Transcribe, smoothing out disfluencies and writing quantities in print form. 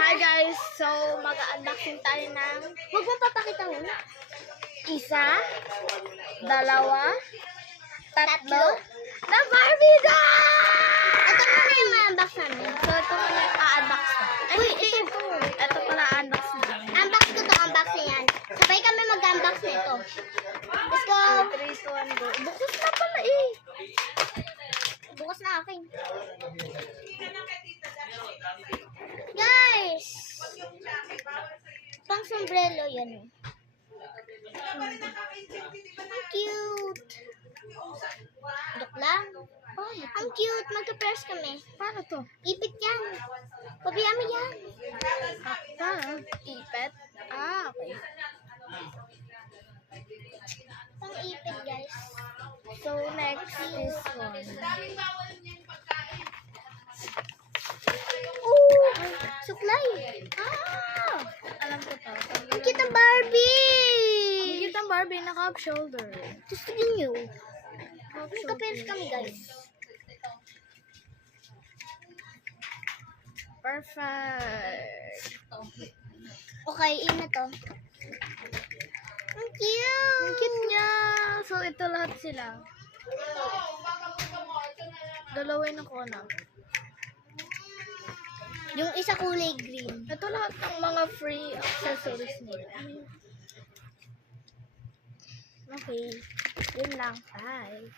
Hi guys! So, mag-unboxing tayo ng Huwag mo papakita mo. isa, dalawa, tatlo, na Barbie doll! Ito muna yung ma-unbox namin. So, ito muna yung a-unbox na. Uy, ito. Ito pala unbox na. Unbox ko to, unbox na yan. Sabay kami mag-unbox nito. Let's go. 3, 2, 1, go. Bukas na pala eh. Bukas na akin. Guys! Pang sombrero yan eh. Ang cute. Joke lang. Oh, Ang cute. Magka-pairs kami. paano to? Ipit yan. Pabiyami yan. Paano? Ipet? Ah, okay. Pang ipit guys. So, next is one. Oh! Suklay. Ah! Alam ko to. Ang cute ng Barbie! Cute ang Barbie na cup shoulder. Gusto din nyo. Cup Magka-pairs kami guys. Perfect. Okay, na to. Ang cute! Ang cute niya. So, ito lahat sila. Dalawin ako na. Yung isa kulay green. Ito lahat ng mga free accessories nila. Okay. Yun lang. Bye.